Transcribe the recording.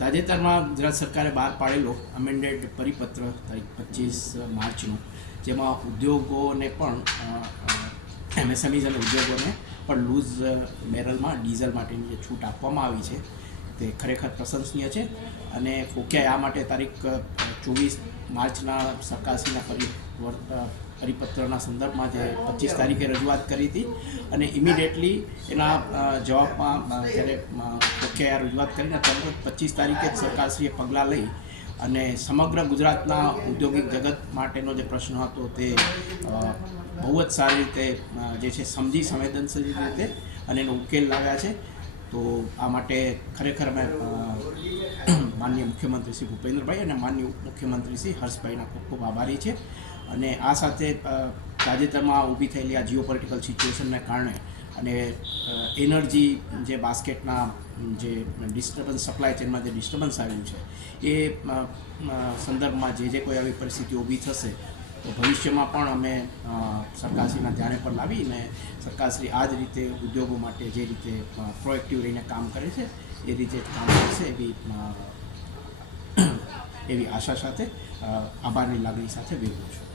તાજેતરમાં ગુજરાત સરકારે બહાર પાડેલો અમેન્ડેડ પરિપત્ર તારીખ 25 માર્ચનું, જેમાં ઉદ્યોગોને પણ એમએસએમઈઝ અને ઉદ્યોગોને પણ લૂઝ બેરલમાં ડીઝલ માટેની જે છૂટ આપવામાં આવી છે તે ખરેખર પ્રશંસનીય છે. અને ફોકિયાએ આ માટે તારીખ 24 માર્ચના સરકારશ્રીના પરિપત્રના સંદર્ભમાં જે 25 તારીખે રજૂઆત કરી હતી અને ઇમિડિયેટલી એના જવાબમાં જ્યારે ફોકિયાએ રજૂઆત કરીને તરત 25 તારીખે જ સરકારશ્રીએ પગલાં લઈ અને સમગ્ર ગુજરાતના ઔદ્યોગિક જગત માટેનો જે પ્રશ્ન હતો તે બહુ જ સારી રીતે જે છે સમજી સંવેદનશીલ રીતે અને એનો ઉકેલ લાવ્યા છે. તો આ માટે ખરેખર અમે માનનીય મુખ્યમંત્રી શ્રી ભૂપેન્દ્રભાઈ અને માનનીય મુખ્યમંત્રી શ્રી હર્ષભાઈના ખૂબ ખૂબ આભારી છે. અને આ સાથે તાજેતરમાં ઊભી થયેલી આ જીઓપોલિટિકલ સિચ્યુએશનને કારણે અને એનર્જી જે બાસ્કેટના જે ડિસ્ટર્બન્સ, સપ્લાય ચેનમાં જે ડિસ્ટર્બન્સ આવ્યું છે એ સંદર્ભમાં જે કોઈ આવી પરિસ્થિતિ ઊભી થશે તો ભવિષ્યમાં પણ અમે સરકારશ્રીના ધ્યાને પર લાવીને સરકારશ્રી આ જ રીતે ઉદ્યોગો માટે જે રીતે પ્રોએક્ટિવ રહીને કામ કરે છે એ રીતે કામ કરશે એવી આશા સાથે આભારની લાગણી સાથે વિરમું છું.